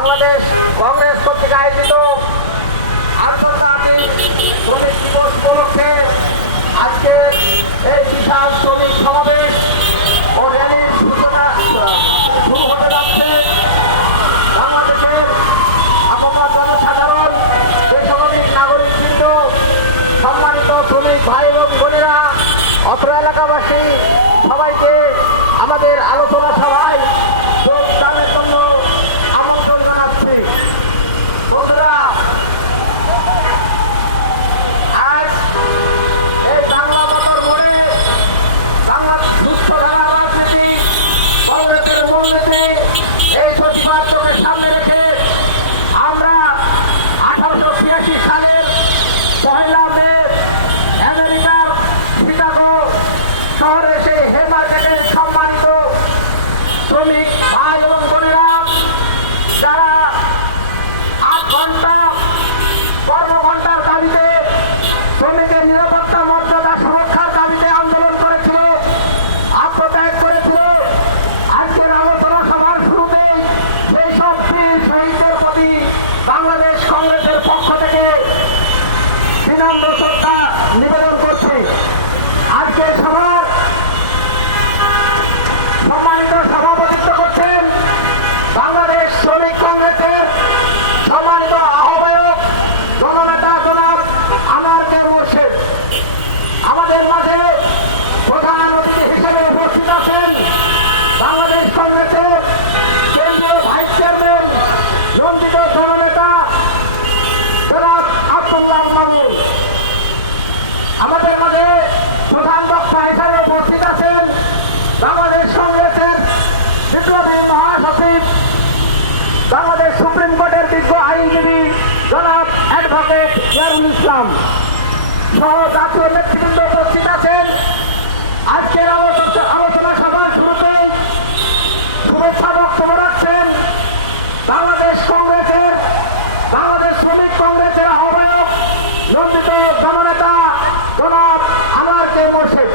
বাংলাদেশ কংগ্রেস কর্তৃক আয়োজিত আন্তর্জাতিক শ্রমিক দিবস উপলক্ষে আজকে এই বিশাল শ্রমিক সমাবেশ ও র্যালির সূচনা শুরু হতে যাচ্ছে। বাংলাদেশের আপামর জনসাধারণ, বেসামরিক নাগরিকবৃন্দ, সম্মানিত শ্রমিক ভাই এবং বোনেরা, অত্র এলাকাবাসী সবাইকে আমাদের আলোচনা সভায় যোগদানের জন্য আমন্ত্রণ জানাচ্ছি। বন্ধুরা, আজ এই বাংলা মোটর মোড়ে বাংলা সুস্থ ধারা রাজনীতি কংগ্রেসের মূলনীতি এই প্রতিবাদকে সামনে রেখে আমরা 1886 সালের 1 মে আমেরিকার শিকাগো শহরে সেই হেমার্কেটের সম্মানিত শ্রমিক ভাই এবং বোনেরা যারা 8 ঘন্টা কর্মঘণ্টার দাবিতে শ্রমিকের নিরাপত্তা মর্যাদা সুরক্ষার দাবিতে আন্দোলন করেছিল, আত্মত্যাগ করেছিল। আজকের আলোচনা সভার শুরুতেই সেই সব বীর শহীদদের প্রতি বাংলাদেশ কংগ্রেসের পক্ষ থেকে বিনম্র শ্রদ্ধা নিবেদন করছি। আজকের সভার সম্মানিত সভাপতিত্ব করছেন বাংলাদেশ শ্রমিক কংগ্রেসের সম্মানিত আহ্বায়ক জননেতা জনাব আনোয়ার কে মোর্শেদ। আমাদের মাঝে প্রধান অতিথি হিসেবে উপস্থিত আছেন বাংলাদেশ কংগ্রেসের কেন্দ্রীয় ভাইস চেয়ারম্যান নন্দিত জননেতা জনাব আব্দুল্লাহ মামুন। আমাদের মাঝে প্রধান বক্তা হিসাবে উপস্থিত আছেন বাংলাদেশ কংগ্রেসের বিপ্লবী মহাসচিব, বাংলাদেশ সুপ্রিম কোর্টের বিজ্ঞ আইনজীবী জনাব অ্যাডভোকেট ইয়ারুল ইসলাম সহ জাতীয় নেতৃবৃন্দ উপস্থিত আছেন। আজকের আলোচনা সভার শুরুতে শুভেচ্ছা বক্তব্য রাখছেন বাংলাদেশ শ্রমিক কংগ্রেসের আহ্বায়ক নন্দিত জননেতা জনাব আনোয়ার কে মোর্শেদ।